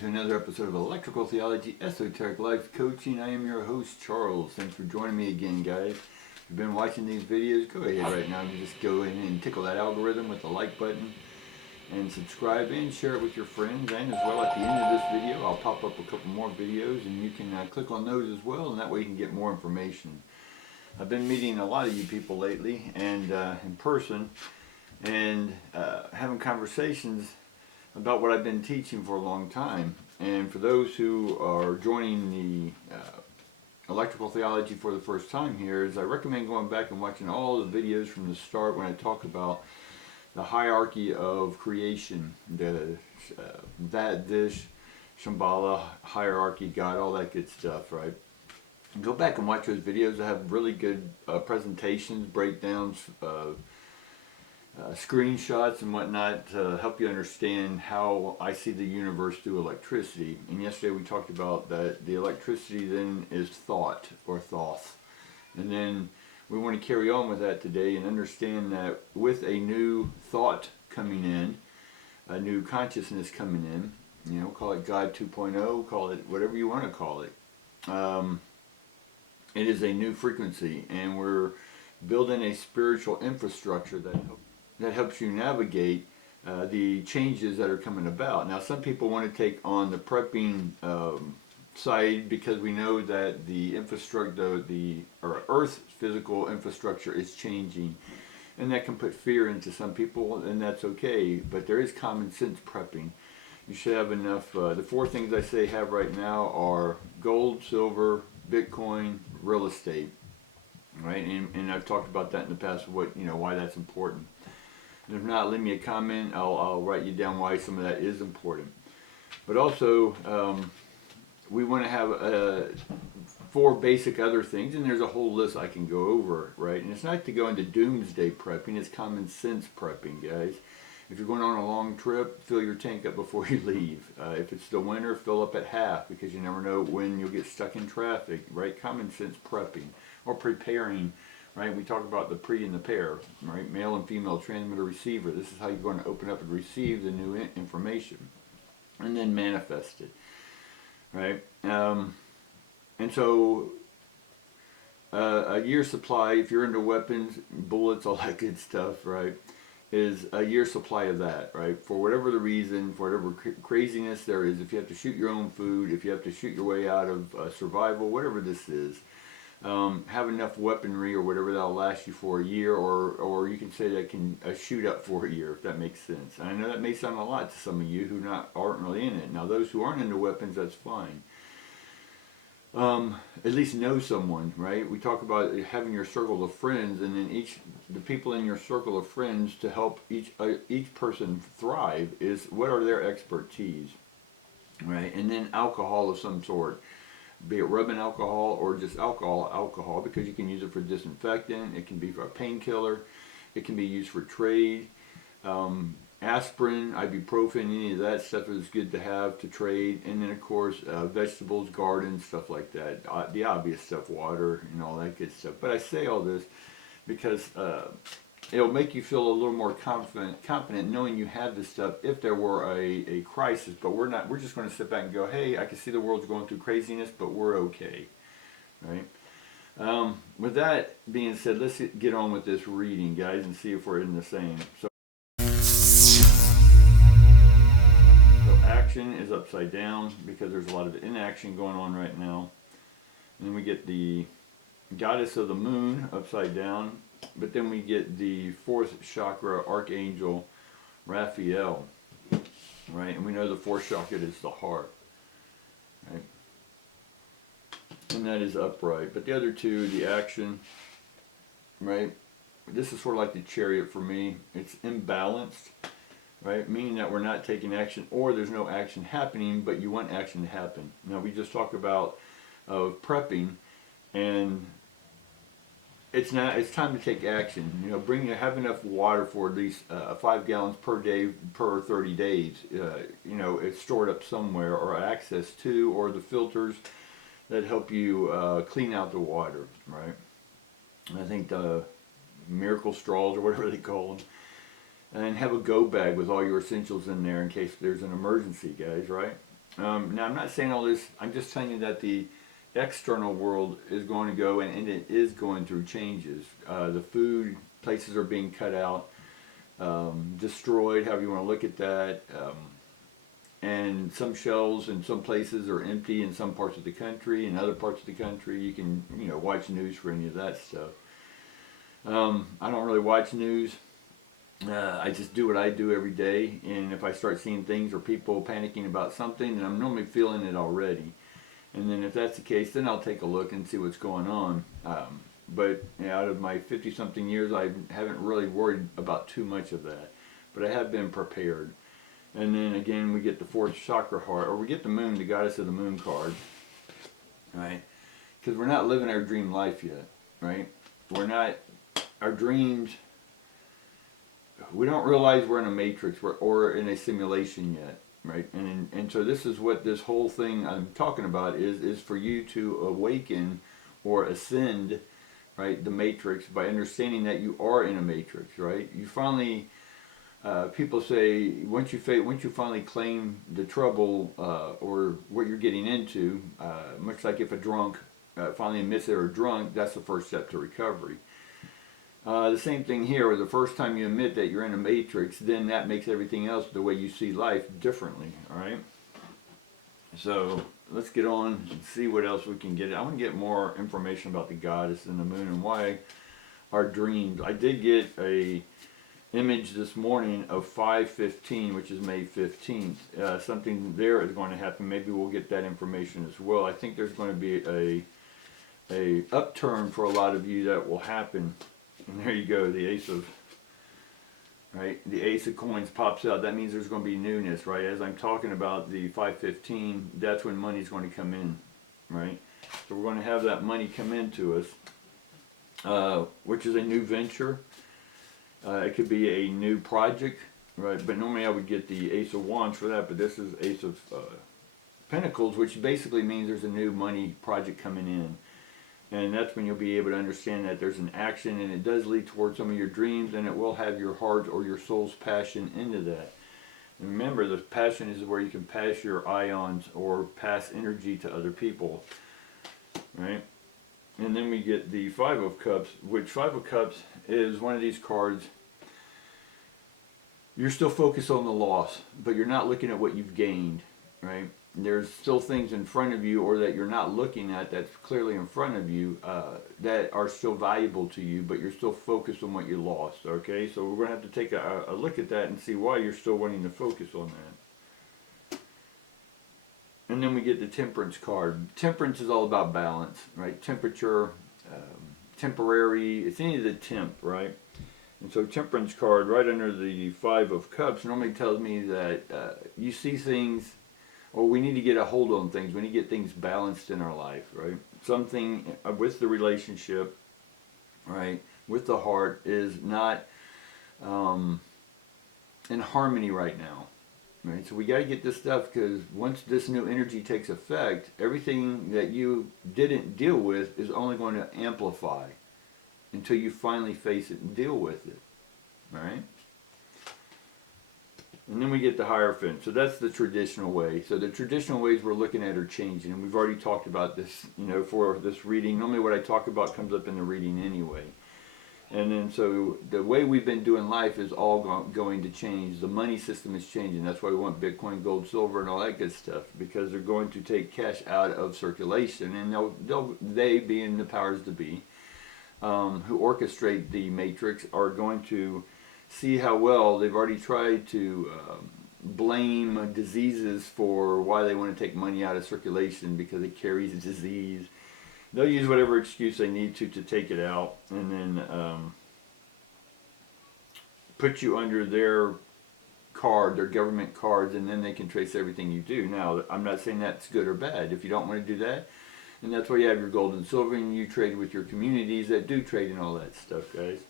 to another episode of Electrical Theology Esoteric Life Coaching. I am your host, Charles. Thanks for joining me again, guys. If you've been watching these videos, go ahead right now and just go in and tickle that algorithm with the like button and subscribe and share it with your friends. And as well, at the end of this video, I'll pop up a couple more videos and you can click on those as well, and that way you can get more information. I've been meeting a lot of you people lately and in person and having conversations about what I've been teaching for a long time. And for those who are joining the electrical theology for the first time here, is I recommend going back and watching all the videos from the start when I talk about the hierarchy of creation, the that, this, Shambhala, hierarchy, God, all that good stuff, right? And go back and watch those videos. I have really good presentations, breakdowns, screenshots and whatnot to help you understand how I see the universe through electricity. And yesterday we talked about that the electricity then is thought or thoth. And then we want to carry on with that today and understand that with a new thought coming in, a new consciousness coming in, you know, call it God 2.0, call it whatever you want to call it. It is a new frequency, and we're building a spiritual infrastructure that helps you navigate the changes that are coming about. Now, some people want to take on the prepping side because we know that the infrastructure, or Earth's physical infrastructure is changing, and that can put fear into some people, and that's okay. But there is common sense prepping. You should have enough. The four things I say have right now are gold, silver, Bitcoin, real estate. Right, and I've talked about that in the past. Why that's important. And if not, leave me a comment. I'll write you down why some of that is important. But also, we want to have four basic other things, and there's a whole list I can go over, right? And it's not to go into doomsday prepping, it's common sense prepping, guys. If you're going on a long trip, fill your tank up before you leave. If it's the winter, fill up at half, because you never know when you'll get stuck in traffic, right? Common sense prepping, or preparing. Right, we talk about the pre and the pair, right? Male and female transmitter receiver. This is how you're going to open up and receive the new information, and then manifest it, right? And so a year's supply, if you're into weapons, bullets, all that good stuff, right, is a year's supply of that, right? For whatever the reason, for whatever craziness there is, if you have to shoot your own food, if you have to shoot your way out of survival, whatever this is. Have enough weaponry or whatever that'll last you for a year, or you can say that can shoot up for a year, if that makes sense. And I know that may sound a lot to some of you who aren't really in it. Now, those who aren't into weapons, that's fine. At least know someone, right? We talk about having your circle of friends, and then the people in your circle of friends to help each person thrive is what are their expertise, right? And then alcohol of some sort. Be it rubbing alcohol or just alcohol, because you can use it for disinfectant, it can be for a painkiller, it can be used for trade. Aspirin, ibuprofen, any of that stuff is good to have to trade. And then of course vegetables, gardens, stuff like that, the obvious stuff, water and all that good stuff. But I say all this because it'll make you feel a little more confident knowing you have this stuff if there were a crisis. But we're just going to sit back and go, hey, I can see the world's going through craziness, but we're okay, right? With that being said, let's get on with this reading, guys, and see if we're in the same. So action is upside down because there's a lot of inaction going on right now. And then we get the goddess of the moon upside down. But then we get the fourth chakra, Archangel Raphael, right? And we know the fourth chakra is the heart, right? And that is upright. But the other two, the action, right? This is sort of like the chariot for me. It's imbalanced, right? Meaning that we're not taking action, or there's no action happening, but you want action to happen. Now, we just talked about prepping, and it's time to take action. Have enough water for at least 5 gallons per day per 30 days. It's stored up somewhere, or access to, or the filters that help you clean out the water, right? I think the miracle straws or whatever they call them. And have a go bag with all your essentials in there in case there's an emergency, guys, right? Now, I'm not saying all this. I'm just telling you that the external world is going to go, and it is going through changes. The food places are being cut out, destroyed, however you want to look at that. And some shelves in some places are empty in some parts of the country. In other parts of the country, you can, watch news for any of that stuff. I don't really watch news. I just do what I do every day, and if I start seeing things or people panicking about something, then I'm normally feeling it already. And then if that's the case, then I'll take a look and see what's going on. But out of my 50-something years, I haven't really worried about too much of that. But I have been prepared. And then again, we get the fourth chakra heart, or we get the moon, the goddess of the moon card, right? Because we're not living our dream life yet, right? We're not, our dreams, we don't realize we're in a matrix or in a simulation yet, right? And so this is what this whole thing I'm talking about is for you to awaken or ascend, right, the matrix by understanding that you are in a matrix, right? You finally, people say once you finally claim the trouble or what you're getting into, much like if a drunk finally admits they're drunk, that's the first step to recovery. The same thing here, where the first time you admit that you're in a matrix, then that makes everything else, the way you see life, differently, alright? So, let's get on and see what else we can get. I want to get more information about the goddess and the moon and why our dreams. I did get a image this morning of 5/15, which is May 15th. Something there is going to happen. Maybe we'll get that information as well. I think there's going to be a upturn for a lot of you that will happen. And there you go, the ace of, right? The ace of coins pops out. That means there's going to be newness, right? As I'm talking about the 5/15, that's when money's going to come in, right? So we're going to have that money come into us, which is a new venture. It could be a new project, right? But normally I would get the ace of wands for that, but this is ace of pentacles, which basically means there's a new money project coming in. And that's when you'll be able to understand that there's an action, and it does lead towards some of your dreams, and it will have your heart or your soul's passion into that. And remember, the passion is where you can pass your ions or pass energy to other people, right? And then we get the Five of Cups, which Five of Cups is one of these cards. You're still focused on the loss, but you're not looking at what you've gained, right? There's still things in front of you, or that you're not looking at, that's clearly in front of you, that are still valuable to you, but you're still focused on what you lost, okay? So we're going to have to take a look at that and see why you're still wanting to focus on that. And then we get the Temperance card. Temperance is all about balance, right? Temperature, temporary, it's any of the temp, right? And so Temperance card, right under the Five of Cups, normally tells me that you see things, or we need to get a hold on things. We need to get things balanced in our life, right? Something with the relationship, right, with the heart is not in harmony right now, right? So we got to get this stuff, because once this new energy takes effect, everything that you didn't deal with is only going to amplify until you finally face it and deal with it, all right? And then we get the Hierophant. So that's the traditional way. So the traditional ways we're looking at are changing. And we've already talked about this, for this reading. Normally what I talk about comes up in the reading anyway. And then so the way we've been doing life is all going to change. The money system is changing. That's why we want Bitcoin, gold, silver, and all that good stuff. Because they're going to take cash out of circulation. And they being the powers to be, who orchestrate the matrix, are going to see how well they've already tried to blame diseases for why they want to take money out of circulation, because it carries a disease. They'll use whatever excuse they need to take it out, and then put you under their card, their government cards, and then they can trace everything you do. Now, I'm not saying that's good or bad. If you don't want to do that, and that's why you have your gold and silver, and you trade with your communities that do trade and all that stuff, guys.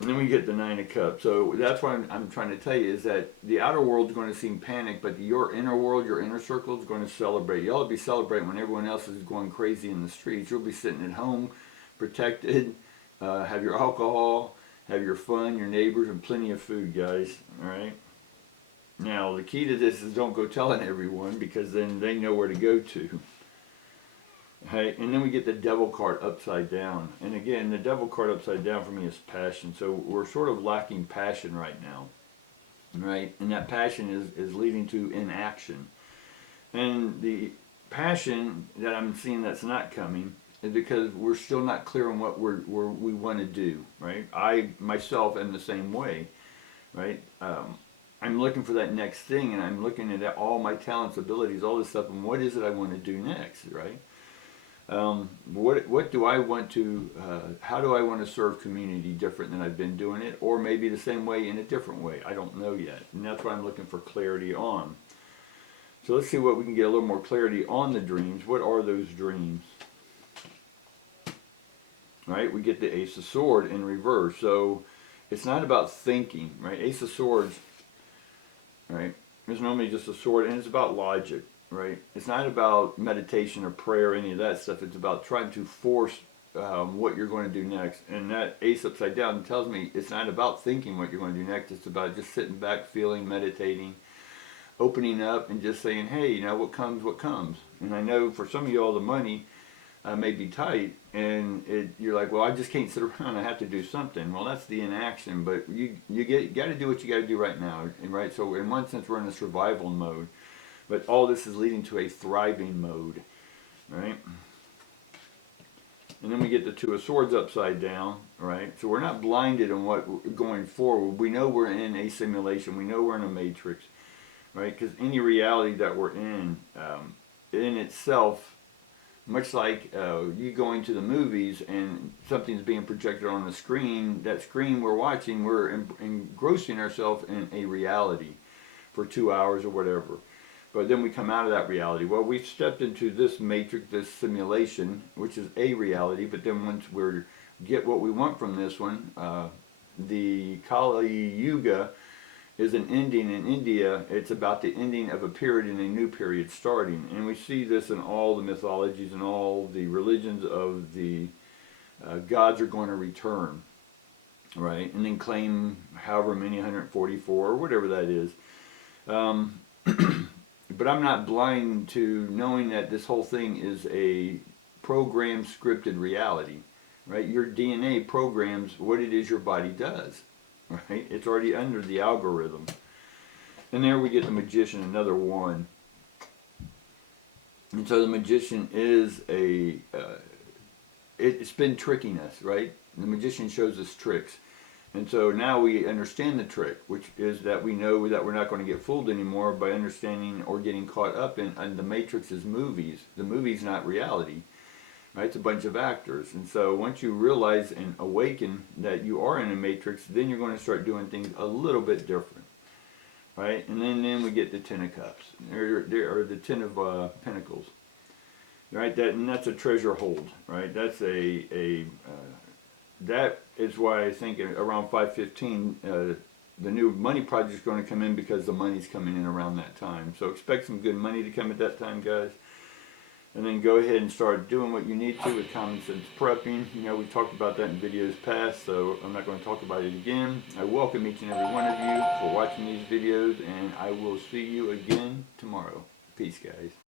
And then we get the Nine of Cups. So that's what I'm trying to tell you, is that the outer world is going to seem panic, but your inner world, your inner circle is going to celebrate. Y'all will be celebrating when everyone else is going crazy in the streets. You'll be sitting at home, protected, have your alcohol, have your fun, your neighbors, and plenty of food, guys. All right? Now, the key to this is don't go telling everyone, because then they know where to go to. Okay, and then we get the devil card upside down. And again, the devil card upside down for me is passion. So we're sort of lacking passion right now. Right? And that passion is leading to inaction. And the passion that I'm seeing that's not coming is because we're still not clear on what we want to do. Right? I myself am the same way. Right? I'm looking for that next thing, and I'm looking at all my talents, abilities, all this stuff, and what is it I want to do next, right? What do I want to, how do I want to serve community different than I've been doing it, or maybe the same way in a different way? I don't know yet, and that's what I'm looking for clarity on. So let's see what we can get a little more clarity on the dreams. What are those dreams? Right, we get the Ace of Swords in reverse, so it's not about thinking, right? Ace of Swords, right? It's normally just a sword, and it's about logic, right? It's not about meditation or prayer or any of that stuff. It's about trying to force what you're going to do next. And that ace upside down tells me it's not about thinking what you're going to do next. It's about just sitting back, feeling, meditating, opening up, and just saying, hey, you know, what comes, what comes. And I know for some of you all the money may be tight, and you're like, well, I just can't sit around. I have to do something. Well, that's the inaction, but you got to do what you got to do right now, right? So in one sense, we're in a survival mode, but all this is leading to a thriving mode, right? And then we get the Two of Swords upside down, right? So we're not blinded on what going forward. We know we're in a simulation. We know we're in a matrix, right? Because any reality that we're in itself, much like you going to the movies and something's being projected on the screen, that screen we're watching, we're engrossing ourselves in a reality for 2 hours or whatever. But then we come out of that reality. Well, we've stepped into this matrix, this simulation, which is a reality, but then once we get what we want from this one, the Kali Yuga is an ending in India. It's about the ending of a period and a new period starting. And we see this in all the mythologies and all the religions of the gods are going to return, right? And then claim however many, 144 or whatever that is. But I'm not blind to knowing that this whole thing is a programmed, scripted reality, right? Your DNA programs what it is your body does. Right? It's already under the algorithm. And there we get the Magician, another one. And so the Magician is it's been tricking us, right? The Magician shows us tricks. And so now we understand the trick, which is that we know that we're not going to get fooled anymore by understanding or getting caught up in, and the Matrix is movies. The movie's not reality. Right? It's a bunch of actors. And so once you realize and awaken that you are in a matrix, then you're going to start doing things a little bit different. Right? And then we get the Ten of Cups. Or the Ten of Pentacles. Right? And that's a treasure hold. Right? That's that is why I think around 5/15 the new money project is going to come in, because the money's coming in around that time. So expect some good money to come at that time, guys. And then go ahead and start doing what you need to with common sense prepping. You know, we talked about that in videos past, so I'm not going to talk about it again. I welcome each and every one of you for watching these videos, and I will see you again tomorrow. Peace, guys.